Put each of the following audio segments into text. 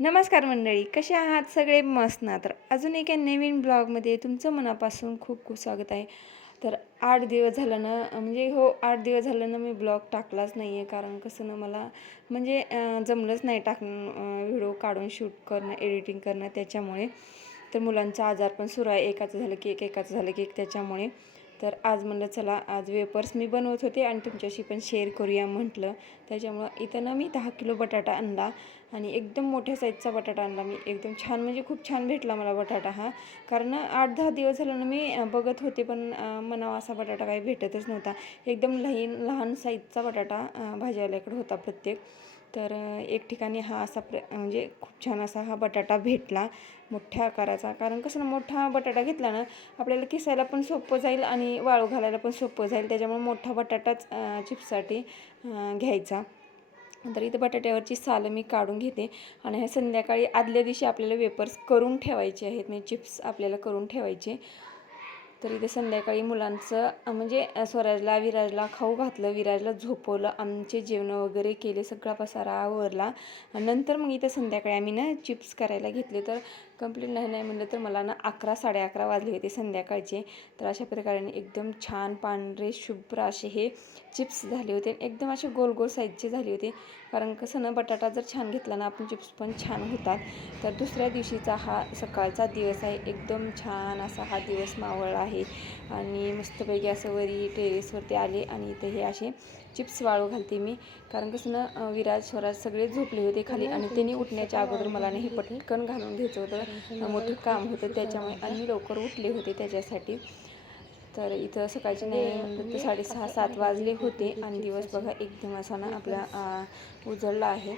नमस्कार मंडळी कसे आहात? सगळे मस्त ना? तर अजून एका नवीन ब्लॉगमध्ये तुमचं मनापासून खूप खूप स्वागत आहे. तर आठ दिवस झालं ना म्हणजे हो आठ दिवस झालं ना मी ब्लॉग टाकलाच नाही आहे कारण कसं ना मला म्हणजे जमलंच नाही टाकणं व्हिडिओ काढून शूट करणं एडिटिंग करणं त्याच्यामुळे. तर मुलांचा आजार पण सुरू आहे. एकाचं झालं की एक एकाचं झालं की एक त्याच्यामुळे. तर आज म्हणलं चला आज वेपर्स मी बनवत होते आणि तुमच्याशी पण शेअर करूया म्हटलं. त्याच्यामुळं इथं ना मी दहा किलो बटाटा आणला आणि एकदम मोठ्या साईजचा बटाटा आणला. मी एकदम छान म्हणजे खूप छान भेटला मला बटाटा हा. कारण आठ दहा दिवस झालं ना मी बघत होते पण मनावा म्हणावा असा बटाटा काही भेटतच नव्हता. एकदम लहान लहान साईजचा बटाटा भाजीवाल्याकडे होता प्रत्येक. तर एक ठिकाणी हा असा प्र म्हणजे खूप छान असा हा बटाटा भेटला मोठ्या आकाराचा. कारण कसं ना मोठा बटाटा घेतला ना आपल्याला किसायला पण सोपं जाईल आणि वाळू घालायला पण सोपं जाईल. त्याच्यामुळे मोठा बटाटाच चिप्ससाठी घ्यायचा. तर इथे बटाट्यावरची सालं मी काढून घेते आणि ह्या संध्याकाळी आदल्या दिवशी आपल्याला वेपर्स करून ठेवायचे आहेत. म्हणजे चिप्स आपल्याला करून ठेवायचे. तर इथे संध्याकाळी मुलांचं म्हणजे स्वराजला विराजला खाऊ घातलं विराजला झोपवलं आमचे जेवण वगैरे केले सगळा पसारा आवरला. नंतर मग इथे संध्याकाळी आम्ही ना चिप्स करायला घेतले. तर कंप्लीट नाही नाही म्हणलं तर मला ना अकरा साडे अकरा वाजले होते संध्याकाळचे. तर अशा प्रकारे एकदम छान पांढरे शुभ्र असे हे चिप्स झाले होते. एकदम असे गोल गोल साईजचे झाले होते. कारण कसं ना बटाटा जर छान घेतला ना आपण चिप्स पण छान होतात. तर दुसऱ्या दिवशीचा हा सकाळचा दिवस आहे. एकदम छान असा हा दिवस मावळला आहे. आणि मस्तपैकी असं वरी टेरेसवरती आले आणि इथे हे असे चिप्स वाळू घालते मी. कारण कसं ना विराज स्वराज सगळे झोपले होते खाली आणि त्यांनी उठण्याच्या अगोदर मला नाही हे पटकन घालून घ्यायचं होतं. मोठं काम होतं त्याच्यामुळे आणि मी लवकर उठले होते त्याच्यासाठी. तर इथं सकाळचे नाही तर साडेसहा सात वाजले होते आणि दिवस बघा एकदम असा ना आपला उजळला आहे.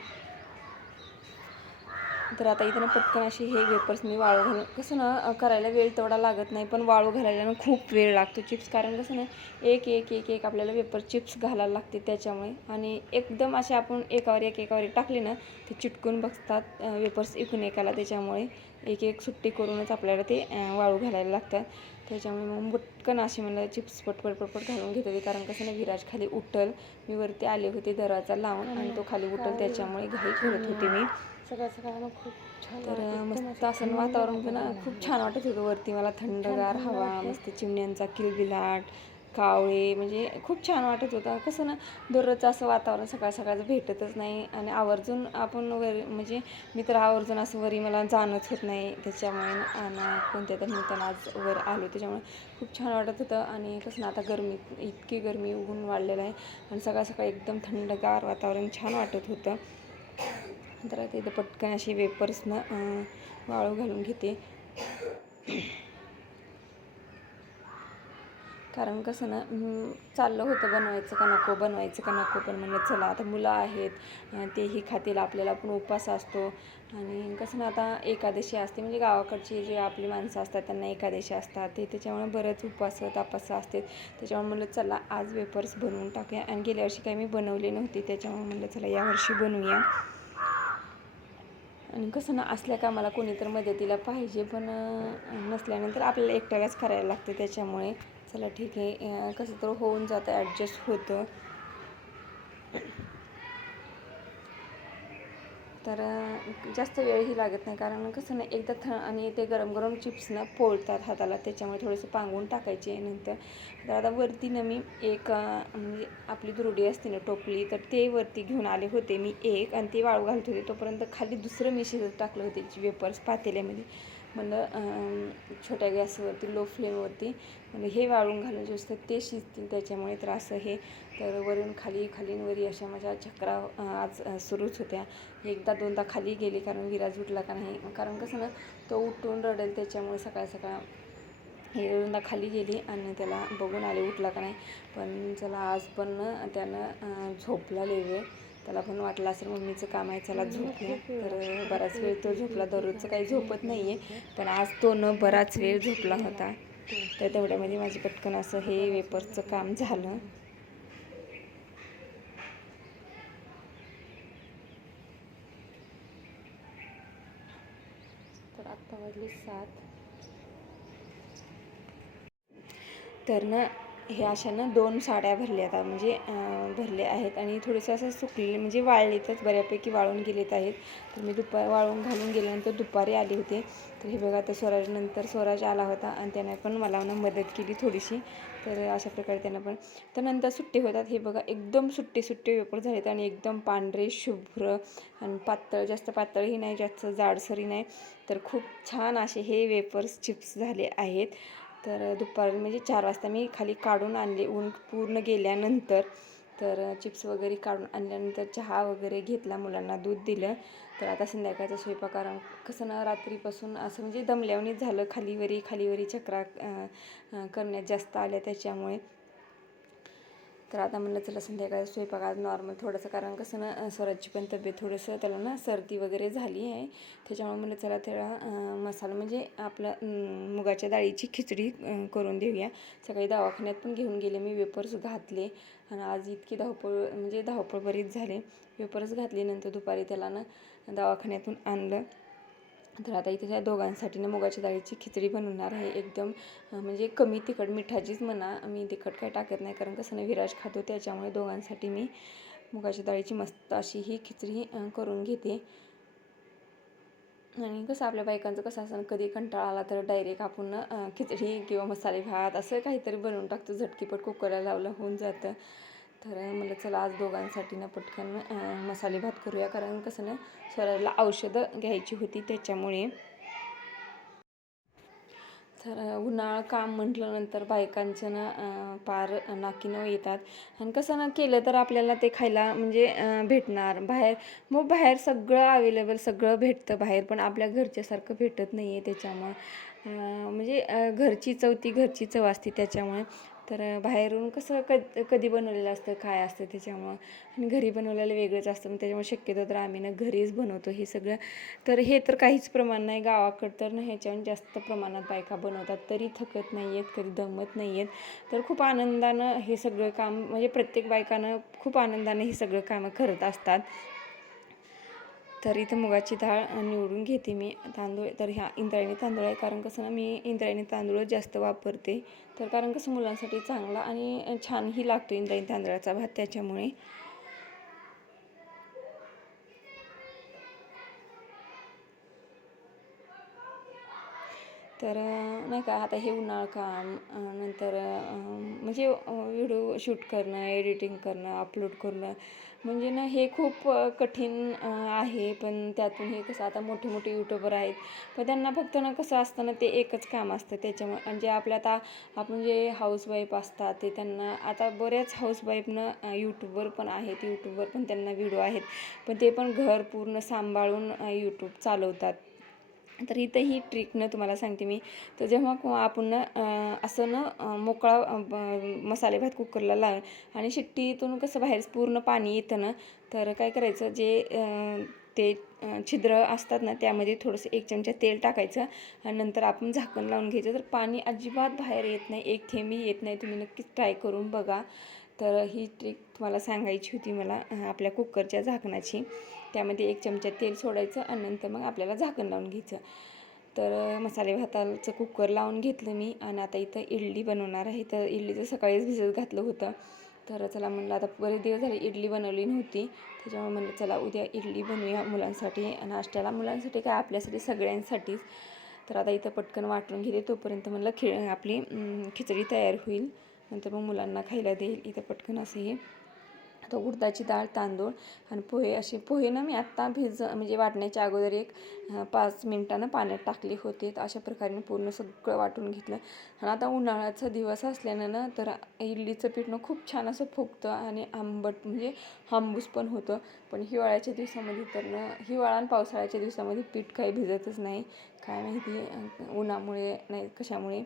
तर आता इथं ना पटकन असे हे वेपर्स मी वाळू घालून. कसं ना करायला वेळ तेवढा लागत नाही पण वाळू घालायला ना खूप वेळ लागतो चिप्स. कारण कसं ना एक एक एक एक आपल्याला वेपर चिप्स घालायला लागते त्याच्यामुळे. आणि एकदम असे आपण एकावर एक एकावर एक टाकले ना ते चिटकून बसतात वेपर्स एकूण एकाला त्याच्यामुळे. एक एक सुट्टी करूनच आपल्याला ते वाळू घालायला लागतात. त्याच्यामुळे मग पटकन असे मला चिप्स पटपट पटपट घालून घेत होते कारण कसं ना विराज खाली उठल. मी वरती आले होते दरवाजा लावून आणि तो खाली उठल त्याच्यामुळे घाई करत होते मी. सकाळ सकाळ खूप छान तर मस्त असं वातावरण पण खूप छान वाटत होतं वरती मला थंडगार हवा मस्त चिमण्यांचा किलबिलाट कावळे म्हणजे खूप छान वाटत होता. कसं ना दररोजचं असं वातावरण सकाळ सकाळचं भेटतच नाही आणि आवर्जून आपण वर म्हणजे मी तर आवर्जून असं वरी मला जाणंच होत नाही त्याच्यामुळे आणि कोणत्या तर निमित्तानं आज वर आलो त्याच्यामुळे खूप छान वाटत होतं. आणि कसं ना आता गरमी इतकी गरमी ऊन वाढलेलं आहे आणि सकाळ सकाळी एकदम थंडगार वातावरण छान वाटत होतं. तर आता इथं पटकन अशी वेपर्सनं वाळू घालून घेते. कारण कसं ना चाललं होतं बनवायचं का नको बनवायचं का नको पण म्हणलं चला आता मुलं आहेत तेही खातील आपल्याला पण उपवास असतो. आणि कसं ना आता एकादशी असते म्हणजे गावाकडची जे आपली माणसं असतात त्यांना एकादशी असतात ते त्याच्यामुळे बरेच उपवास तापास असते त्याच्यामुळे म्हणलं चला आज वेपर्स बनवून टाकूया. आणि गेल्या वर्षी काही मी बनवले नव्हते त्याच्यामुळे म्हणलं चला यावर्षी बनवूया. आणि कसं ना असल्या कामाला कोणी तर मदतीला पाहिजे पण नसल्यानंतर आपल्याला एकट्यालाच करायला लागतं. त्याच्यामुळे चला ठीक आहे. कसं तर होऊन जातं ॲडजस्ट होतं. तर जास्त वेळही लागत नाही. कारण कसं नाही एकदा थ आणि ते गरम गरम चिप्सनं पोळतात हाताला त्याच्यामुळे थोडंसं पांगून टाकायचे नंतर. तर आता वरती ना मी एक म्हणजे आपली दुरडी असते ना टोपली तर ते वरती घेऊन आले होते मी एक आणि ते वाळू घालत होते. तोपर्यंत खाली दुसरं मी शिजत टाकलं होते वेपर्स पातेल्यामध्ये. म्हणलं छोट्या गॅसवरती लो फ्लेमवरती म्हणजे हे वाळून घालून जे असतं ते शिजतील त्याच्यामुळे तर असं हे तर वरून खाली खालींवरी वरी अशा माझ्या चक्रा आज सुरूच होत्या. एकदा दोनदा खाली गेले कारण विराज उठला का नाही. कारण कसं ना तो उठून रडेल त्याच्यामुळे सकाळ सकाळ हे दोनदा खाली गेली आणि त्याला बघून आले उठला का नाही. पण चला आज पण त्यानं झोपला लय वेळ. त्याला पण वाटलं असेल मम्मीचं काम आहे चला झोपल्या तर बराच वेळ तो झोपला. दररोजचं काही झोपत नाही आहे पण आज तो न बराच वेळ झोपला होता. तर तेवढ्यामध्ये माझी पटकन असं हे वेपर्सचं काम झालं. तर आत्ता वाजले सात. तर ना हे अशा ना दोन साड्या भरल्या आता म्हणजे भरले आहेत आणि थोडेसे असं सुकलेले म्हणजे वाळलेतच बऱ्यापैकी वाळून गेलेत आहेत. तर मी दुपार वाळून घालून गेल्यानंतर दुपारी आले होते. तर हे बघा आता स्वराजनंतर स्वराज आला होता आणि त्याने पण मला ना मदत केली थोडीशी. तर अशा प्रकारे त्यांना पण तर नंतर सुट्टे होतात. हे बघा एकदम सुट्टे सुट्टे वेपर झालेत आणि एकदम पांढरे शुभ्र आणि पातळ जास्त पातळही नाही जास्त जाडसरही नाही. तर खूप छान असे हे वेपर्स चिप्स झाले आहेत. तर दुपारी म्हणजे चार वाजता मी खाली काढून आणले ऊन पूर्ण गेल्यानंतर. तर चिप्स वगैरे काढून आणल्यानंतर चहा वगैरे घेतला मुलांना दूध दिलं. तर आता संध्याकाळचा स्वयंपाक कारण कसं ना रात्रीपासून असं म्हणजे दमल्यावणीच झालं. खालीवरी खालीवरी चक्रा करण्यात जास्त आल्या त्याच्यामुळे. तर आता म्हणलं चला संध्याकाळी स्वयंपाक आज नॉर्मल थोडंसं कारण कसं ना स्वराजची पण तब्येत थोडंसं त्याला ना सर्दी वगैरे झाली आहे. त्याच्यामुळे म्हणलं चला त्याला मसाला म्हणजे आपलं मुगाच्या डाळीची खिचडी करून देऊया. सकाळी दवाखान्यात पण घेऊन गेले मी वेपर्स घातले. आणि आज इतकी धावपळ म्हणजे धावपळ बरीच झाले. वेपर्स घातली नंतर दुपारी त्याला ना दवाखान्यातून आणलं. तर आता इथे त्या दोघांसाठी ना मुगाच्या डाळीची खिचडी बनवणार आहे. एकदम म्हणजे कमी तिखट मिठाचीच म्हणा मी तिखट काय टाकत नाही कारण कसं ना विराज खातो त्याच्यामुळे दोघांसाठी मी मुगाच्या डाळीची मस्त अशी ही खिचडी करून घेते. आणि कसं आपल्या बायकांचं कसं असं कधी कंटाळा आला तर डायरेक्ट आपण खिचडी किंवा मसाले भात असं काहीतरी बनवून टाकतो. झटकीपट कुकरला लावलं होऊन जातं. तर म्हणलं चला आज दोघांसाठी ना पटकन मसाले भात करूया. कारण कसं ना स्वराला औषधं घ्यायची होती त्याच्यामुळे. तर उन्हाळा काम म्हटल्यानंतर बायकांचं ना पार नाकीनं येतात. आणि कसं ना केलं तर आपल्याला ते खायला म्हणजे भेटणार. बाहेर मग बाहेर सगळं अवेलेबल सगळं भेटतं बाहेर. पण आपल्या घरच्यासारखं भेटत नाही आहे त्याच्यामुळं म्हणजे घरची चव ती घरची चव असते त्याच्यामुळे. तर बाहेरून कसं कद कधी बनवलेलं असतं काय असतं त्याच्यामुळं आणि घरी बनवलेलं वेगळंच असतं मग त्याच्यामुळे शक्यतो तर आम्ही ना घरीच बनवतो हे सगळं. तर हे तर काहीच प्रमाण नाही गावाकडं तर ना ह्याच्याहून जास्त प्रमाणात बायका बनवतात तरी थकत नाही आहेत कधी दमत नाही आहेत तर खूप आनंदानं हे सगळं काम म्हणजे प्रत्येक बायकानं खूप आनंदाने हे सगळं कामं करत असतात. तर इथं मुगाची डाळ निवडून घेते मी. तांदूळ तर ह्या इंद्रायणी तांदूळ आहे. कारण कसं ना मी इंद्रायणी तांदूळच जास्त वापरते. तर कारण कसं मुलांसाठी चांगला आणि छानही लागतो इंद्रायणी तांदळाचा भात त्याच्यामुळे. तर नाही का आता हे उन्हाळ काम नंतर म्हणजे व्हिडिओ शूट करणं एडिटिंग करणं अपलोड करणं म्हणजे ना हे खूप कठीण आहे. पण त्यातून हे कसं आता मोठे मोठे यूट्यूबर आहेत. पण त्यांना फक्त ना कसं असतं ना ते एकच काम असतं. त्याच्यामुळे म्हणजे आपल्या आता आपण जे हाऊसवाईफ असतात ते त्यांना आता बऱ्याच हाऊसवाईफनं यूट्यूबवर पण आहेत. यूट्यूबवर पण त्यांना व्हिडिओ आहेत. पण ते पण घर पूर्ण सांभाळून यूट्यूब चालवतात. तर इथं ही ट्रिकनं तुम्हाला सांगते मी. तर जेव्हा आपण असं ना मोकळा मसाले भात कुकरला लाव आणि शिट्टीतून कसं बाहेर पूर्ण पाणी येतं ना तर काय करायचं जे ते छिद्र असतात ना त्यामध्ये थोडंसं एक चमचा तेल टाकायचं आणि नंतर आपण झाकण लावून घ्यायचं. तर पाणी अजिबात बाहेर येत नाही एक थेंबही येत नाही. तुम्ही नक्कीच ट्राय करून बघा. तर ही ट्रिक तुम्हाला सांगायची होती मला आपल्या कुकरच्या झाकणाची. त्यामध्ये एक चमचा तेल सोडायचं आणि नंतर मग आपल्याला झाकण लावून घ्यायचं. तर मसाले भाताचं कुकर लावून घेतलं मी आणि आता इथं इडली बनवणार आहे. तर इडलीचं सकाळीच भिजत घातलं होतं. तर चला म्हणलं आता बरेच दिवस झाले इडली बनवली नव्हती. त्याच्यामुळे म्हणलं चला उद्या इडली बनवूया मुलांसाठी नाश्त्याला मुलांसाठी काय? आपल्यासाठी सगळ्यांसाठीच. तर आता इथं पटकन वाटून घेते तोपर्यंत म्हणलं खि आपली खिचडी तयार होईल. नंतर मग मुलांना खायला देईल. इथं पटकन असं हे. आता उडदाची डाळ तांदूळ आणि पोहे. असे पोहे ना मी आत्ता भिज म्हणजे वाटण्याच्या अगोदर एक पाच मिनटानं पाण्यात टाकले होते. तर अशा प्रकारे मी पूर्ण सगळं वाटून घेतलं. आणि आता उन्हाळ्याचा दिवस असल्यानं ना तर इडलीचं पीठनं खूप छान असं फुगतं आणि आंबट म्हणजे आंबूस पण होतं. पण हिवाळ्याच्या दिवसामध्ये तर ना हिवाळा आणि पावसाळ्याच्या दिवसामध्ये पीठ काही भिजतच नाही. काय माहिती उन्हामुळे नाही कशामुळे.